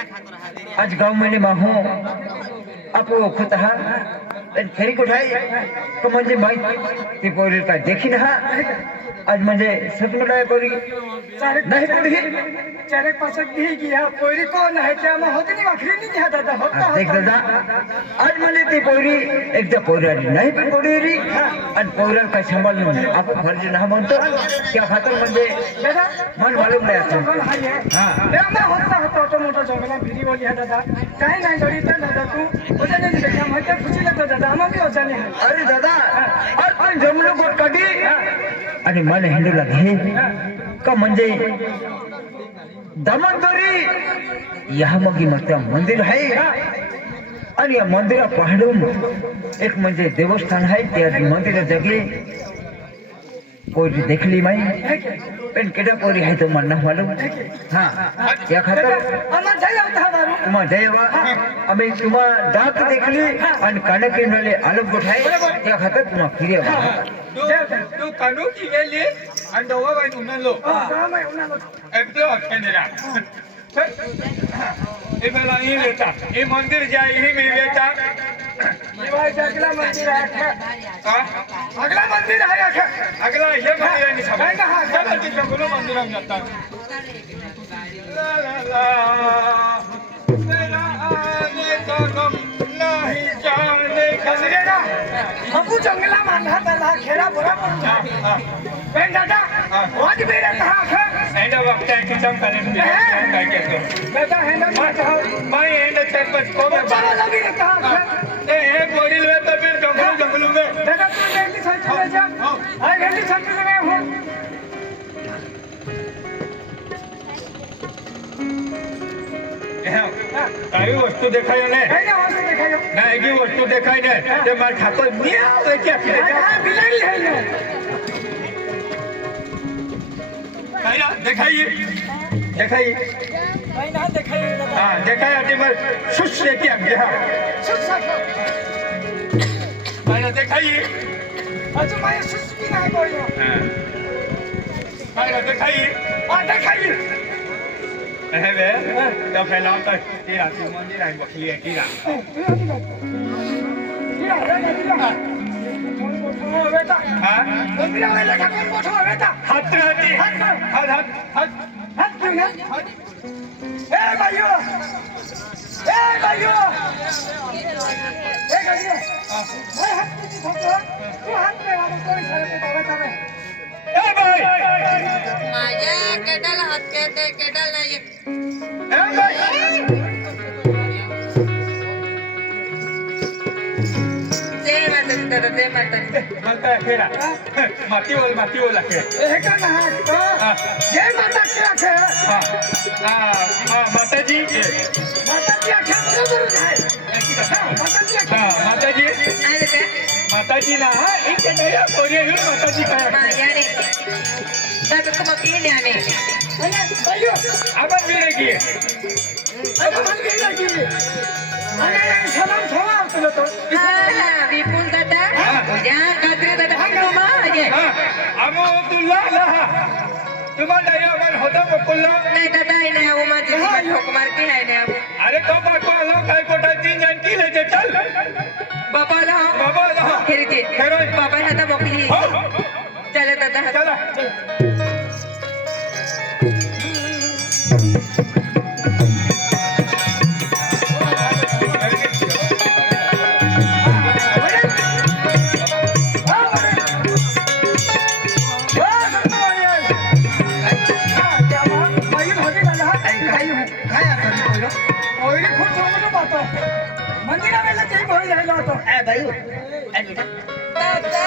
आज गांव में माहो आपो खुद हा फेरी कुठाई तो म्हणजे माहित ती पोरी काय देखील हा आज म्हणजे स्वप्न काय पोरी नाही पुढे चारक पाचक दी गया पोरी कोण आहे त्या मग होती नाही वाखरी नाही घ्या दादा होता देख दादा आज म्हणजे ती पोरी एकदा पोरी नाही पण पोरी री आणि पोरीला काय सांभाळून आपण फर्ज ना म्हणतो त्या खातर म्हणजे दादा मन मालूम नाही असं कोण आहे हां तेव्हा होता तो मोठा जंगला फिरी बोली है दादा काय नाही जरी तर दादा तू ओजाने देखा मग खुशी लगता दादा आम्हाला भी ओजाने है अरे दादा आपण जमलो गोट काढी आणि मला हिंदू लागे का म्हणजे दमनदोरी या मग मग मंदिर आहे आणि या मंदिरा पहाडून एक म्हणजे देवस्थान आहे त्या मंदिरा जगे पोरी देखली माई पण केटा पोरी है तो मन मालूम हाँ या खातर अम्मा जय होता बारू तुम्हा जयवा आम्ही तुम्हा दात देखली आणि कानकी नाले आलोक गोठाय त्या खातर तुम्हा फिर्या तू कानू की गेली आणि दोघं बाई उन्हाळलो एकदम अखेंडरा ये मेला ही बेटा ये मंदिर जाए ही मेरी बेटा अगला मंदिर है अगला मंदिर है अगला ये मंदिर है सब चलो ठीक है मंदिर हम जाता ला ला ला मेरा आने का गम नहीं जाने का कसरेगा बाबू जंगला मानला त्याला खेळा बरोबर पण दादा वाट बेरे कहा है एंड वक्त है कि हम करें काय कहतो बेटा है ना मैं एंड तक बस को में चलो लगी ने कहा ए बोरिल में तो फिर जंगल में दादा तू गेली छाती में जा हां गेली छाती में हूं काही वस्तू देखाय नाही है ना वस्तू दिखायो नाही की वस्तू देखाय नाही ते मार खातो मियाव क्या हां बिलाड़ी है ना काय ना देखाइए है ना दिखायो दादा हां देखाय आते मर सुस लेके आ गया सुस काय ना देखाइए अजून माझ्या सुस्की नाही कोणी काय ना देखाइए आ दिखायो है बे तो फैलाओ तो ये आती मंदिर है बखली है की बेटा हां मंदिर वाले का कौन बैठा बेटा हाथ रहती हाथ हाथ क्यों है ए भाइयों ए भाई हाथ की फोटो तू हाथ पे वाला कोई सारे पे बाबा करे ए भाई माझ्या केटाला हात खेळते केटाला नाही ए भाई जय माता दादा जय माता माता खेळा माती बोल खेळ हे का ना जय माता की आखे हां माताजी माता की आखे बरोबर आहे माताजी अरे ते माताजी ना इथे नाही कोणी माताजी काय माझ्याने दादा तुम केले आने भाइयों आपण मिळे की अरे मन गेला की अरे सलाम ठेवा तुला तो हा विपुल दादा उद्या कात्रे दादा हम माझे आमो तुला लहा तुम्हाला या मन होता बकुल्ला नाही दादा नाही वो माझी ठोक मारते आहे नाही अरे तो बाको आलो काय कोटा तीन जण की लेते चल बाबा ला खेळते बाबा हाता मोकली चला दादा चला मंदिराला ते भोई राहिलो होतो ए भाई दादा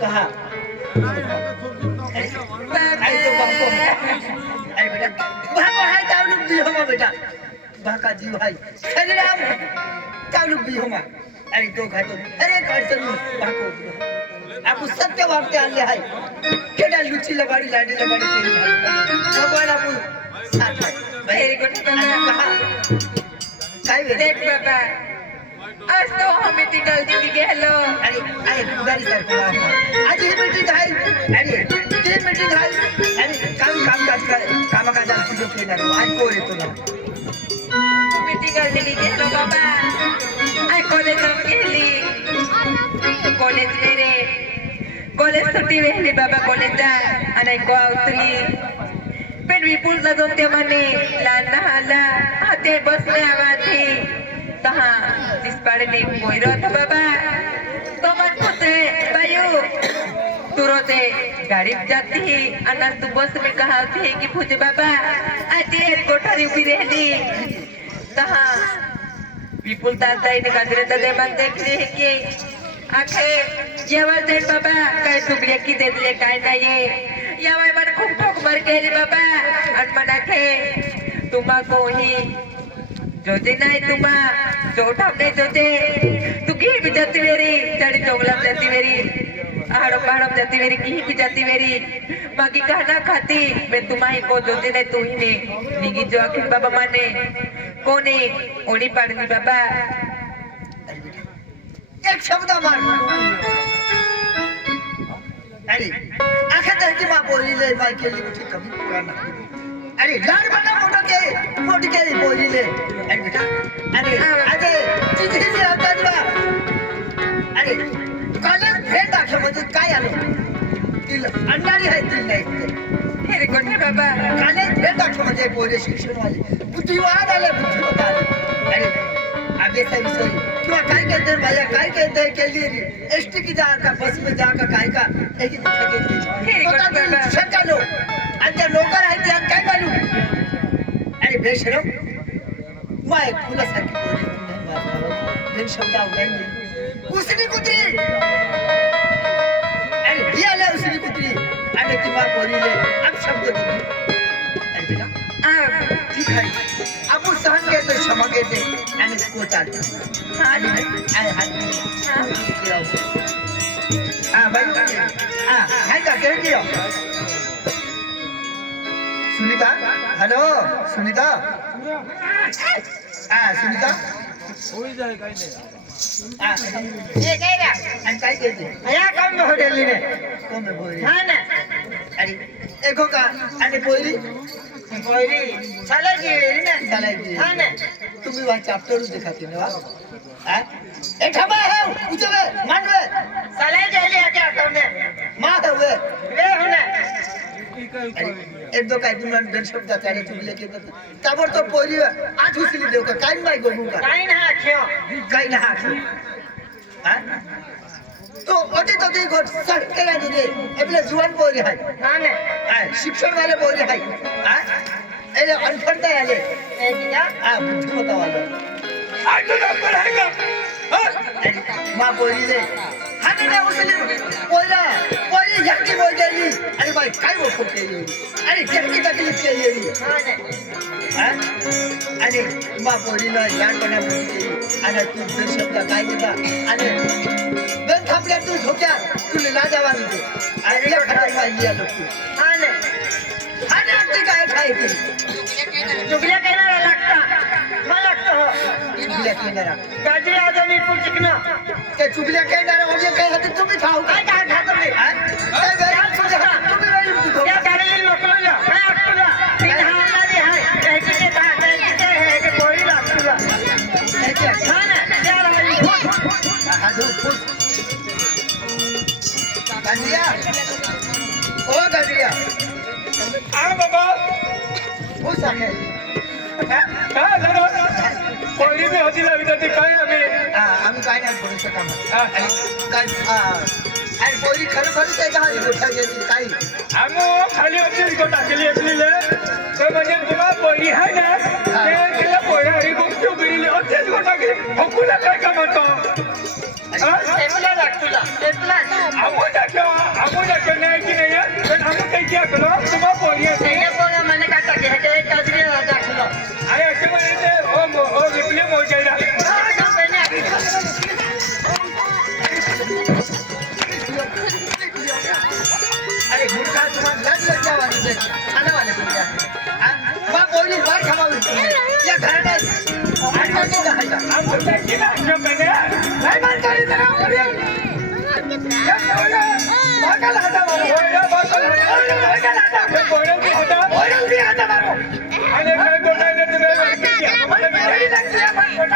कहा आई तो बाको आई बेटा बाको है ताऊ भी होमा बेटा बाका जी भाई अरे राम ताऊ भी होमा अरे तो खातो अरे करतो बाको आपू सत्य वाक्य आले है केडा लुची लगाडी लाडी लगाडी केली भगवान आपू साथ है व्हेरी गुड दादा काय देख बाबा आज तो हम मीटिंग गलती गेलो अरे अरे गाडी सर आज ही मीटिंग आहे अरे ती मीटिंग आहे अरे काम काय कामाकाजाला तुझं केलं ऐकू येतो ना मी tinggal di dito baba. Ay college ang kili. College mere. College suti wehli baba college da. Anay ko outli. पण विपुलचा दोन ते म्हणे लाना हाला हाते बसले आवाथे तहा जिस पाडने पोयरो था बाबा तो मत पुते बायू तू रोते गाड़ी जाती ही अन्ना तू बस में कहा थे कि पूजे बाबा आते कोठारी उभी रहली तहा विपुल ताई ने काजरे दे मन देखले की आखे जेवण दे बाबा काय तुगले की देतले काय नाही यावाय मन खूप ठोक भर केली बाबा आणि मनाखे तुम्हा कोही जोते नाही तुम्हा जोठाव नाही जोते तू की भी जाती वेरी चढ़ी चोगला जाती वेरी आहड़ो पहाड़ो जाती वेरी की भी जाती वेरी मागी कहना खाती मैं तुम्हारी को जोते नहीं तू ही ने निगी जो आखिर बाबा माने कोने ओनी पाड़नी बाबा एक शब्द मार अरे आखा तर की मां बोलीले माय केली कुठे कमी पुराणा अरे लाड बना मोठं के बोलीले अरे बेटा अरे अरे तिथे आता दिवा अरे कॉलेज फ्रेंड आखा म्हणजे काय आलो तिल अंडारी आहे तिल नाही हे रे कोणी बाबा कॉलेज फ्रेंड आखा म्हणजे पोरे शिक्षण वाले बुद्धिवाद आले बुद्धिमत्ता अरे अभ्यासा विषय किंवा काय कहते हैं भैया काय कहते हैं के लिए एसटी की जा का बस में जा का काय का एक ही शक्का लो अंदर नौकर आहे ते काय मालूम अरे बेशरम माय फुला सारखी बोली बिन शब्द आवडाय उसनी कुत्री अरे ही आले उसनी कुत्री आणि ती माय बोलीले अब शब्द दे अरे बेटा ठीक आहे आपण सहन घेते क्षमा घेते आणि को चालते आणि आय हात हां भाई हाय का करे दियो सुनीता हेलो सुनीता सुनीता होई जाए काही नाही ये काय रे आणि काय कहते या काम होडेली ने कोण बोली हां ना अरे एको का आणि बोली चालायची वेळी ना चालायची हां ना तुम्ही वा चॅप्टर दिखाते ना वा हां ए ठबा है उचले मानवे चालायची आली क्या करने मां हुए वे होने एक दो काय तुम्हाला दोन शब्द त्याने चुकले की ताबड तो पोरी आठ उचली देऊ का काय नाही गोगू का काय ना खेळ काय ना खेळ हां तो ओटे तो ती गोट सट केला तुझे आपले जुवान पोरी आहे हां ना शिक्षण वाले पोरी आहे हां एले अनफरता आले ए क्या बुद्धिमत्ता वाला आजू नंबर आहे का मां बोलीले हाने ने उचली पोरा पोरी याकी बोल गेली अरे बाई काय बोलतो केली अरे किती तकलीफ केली हां अरे मां बोलीला याडपणा केली आणि तू दोन शब्द काय देता आणि दोन थापल्या तू झोक्या तुला लाजावा देते आणि या खराब वाली आलो तू हाने हाने अगदी काय ठायती चुगल्या केणारा लागता मला लागतं हो चुगल्या केणारा गाजरी आजनी फुल चिकना ते चुगल्या केणारा म्हणजे काय होते तुम्ही खाऊ काय काय खातो मी काय तुम्ही वेळी उठतो त्या गाडीला लोकला काय असतो तीन हाताने आहे त्याची ते आहे की पोळी लागतो त्याची हा ना त्या राहिली हा जो फुल गाजरिया ओ गाजरिया आ बाबा खुश आहे काय झालं कोणी बी होती लावी जाते काय आम्ही काय नाही थोडंसं काम काय आणि पोरी खरोखरच आहे का गोठा गेली काही आम्ही खाली होतीच को टाकली असलेले तर म्हणजे तुला पोळी आहे ना ते तिला पोळ्या आणि गुप्त उघडली होतीच को टाकली हुकुला काय का म्हणतो टेपला लागतुला टेपला आमू जाके नाही की नाही पण आम्ही काही क्या करो तुम्हा पोळी आहे हे पोरा मने काटा घे हे काजरी दाखवलो अरे असे म्हणजे ओ विपले मोजायला अरे गुरखा तुम्हाला लज्जा वाली दे खाना वाले गुरखा वा पोरी बार खावावी या घरात आणि मग ते खायचा आम्ही काही ना जमने काय मान करी जरा पोरी बागल हाता पोळ्या हाता पोळ्या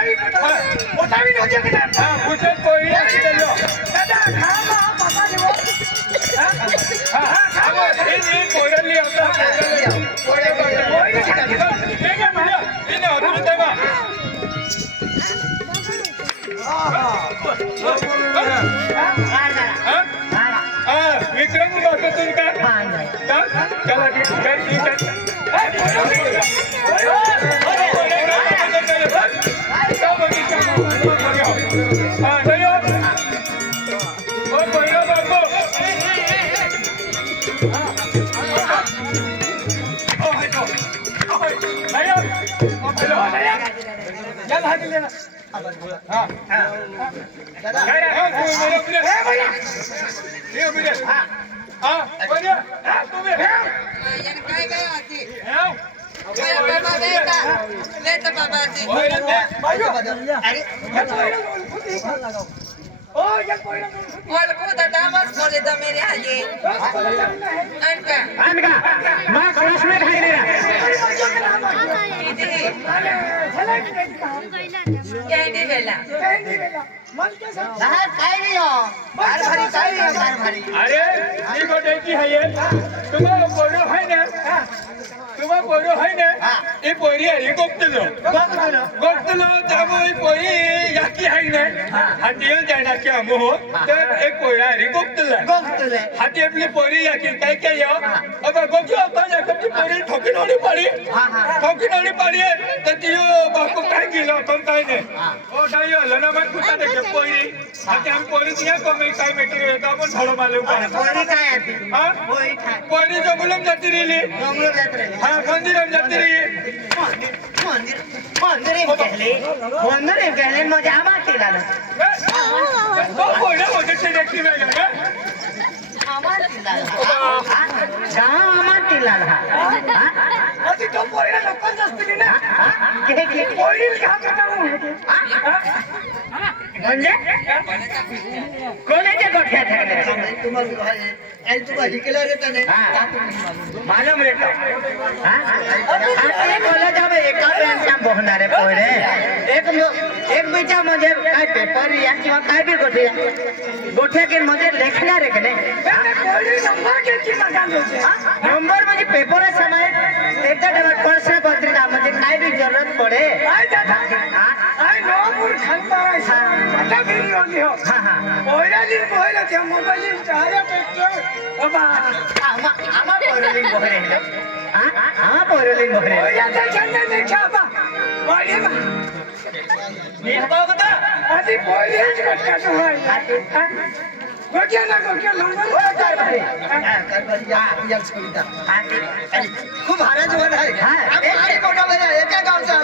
પોતાવી નો જે કે હા પૂછે કોઈ ચલ્યો દાદા ખાવા પાપા જેવો હા આવો એ કોયલી આવતા એને હતું તેમાં विक्रम बात तुम का चला ठीक चल हाथ लेना हाँ दादा काय काय आती बाबा बेटा लेता बाबा आती अरे ओ ये कोई बोल को दादामस बोले तो मेरे आगे अनका अनका मां क्लास में खाई ले इधे अरे चला की कैंडी बेला मन के साथ बाहर खाई नहीं हो बाहर भरी खाई नहीं हो बाहर भरी अरे ये कोटे की है ये तुम्हारा पोरो है ना तुम्हारा पोरो है ना ये पोरी है गोप्तलो तब ये पोरी याकी है ना हाथील जाना क्या मोह तो एक पोरा है गोप्तला हाथी अपनी पोरी याकी काय क्या यो अब गोप्त होता है कभी पोरी ठोकी नोड़ी पड़ी तो तियो बाको काय गिलो कौन काय ने ओ डायो लना मत कुत्ता दे के पोरी हाथी हम पोरी दिया को मैं काय में के तो अपन थोड़ा मालूम पड़े पोरी काय आती हां पोरी खाय पोरी जंगलम जाती रही डोंगर जात रहे हाँ मंदिर में जाती रही मंदिर में कहले मजा आमाती लाला तो पोरा मुझे से देखती मैं गया आमाती लाला गांव आमाती लाला अभी तो पोरी ना लोकल जस्ती ना के पोरी क्या करता हूं म्हणजे कॉलेज गोठ्या ठेवले तुम्हाला आणि तुम्हाला हिकला रे त्याने मालूम रे आता कॉलेज में एका पेन्शन बहणार आहे पोरे एक बीचा म्हणजे काय पेपर या किंवा काय बी गोठ्या के म्हणजे लेखणार आहे की नाही मैंने पोरी नंबर के की मजा लेते नंबर म्हणजे पेपर समय एकदा प्रश्न पत्रिका म्हणजे काय बी जरूरत पडे आई दादा आई नोपुर खंडारा पता मेरी होगी हो पोरा ते मोबाइल चारे पेटो बाबा आमा पोरलिंग बहरे आमा पोरलिंग बहरे पोरा ते छन्ने देखा बा वाडी मा आधी पोरी कटका तो है गोटिया नंबर कर भरी खूप हाराज होणार आहे एका गावचा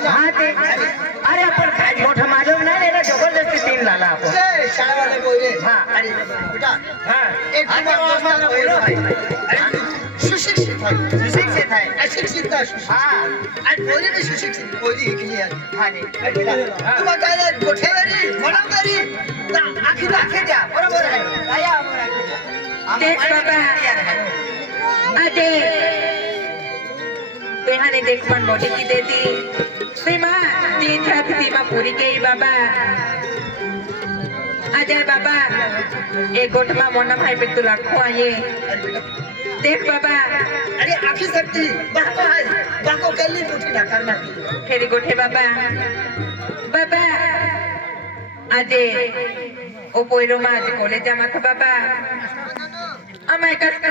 अरे आपण काय मोठं मालूम नाही ना जबरदस्ती टीम झाला आपण शाळेवाले बोलले आणि बेटा एक सुशिक्षित आहे अशिक्षित ना आणि पोलीने सुशिक्षित पोली ऐकली आहे तुम्हाला काय गोठेवारी म्हणून आखी द्या बरोबर आहे देख बाबा अरे बेहाने देख पण मोठी की देती सीमा तीन छाती सीमा पूरी गई बाबा अजय बाबा एक गोठमा मोना भाई पे तू रखो आये देख बाबा अरे आखी सकती बाको कल्ली मुठी ढाकर नाती फेरी गोठे बाबा बाबा अजय ओ पोयरो मा आज कॉलेज जामा था बाबा अमाय क्लास में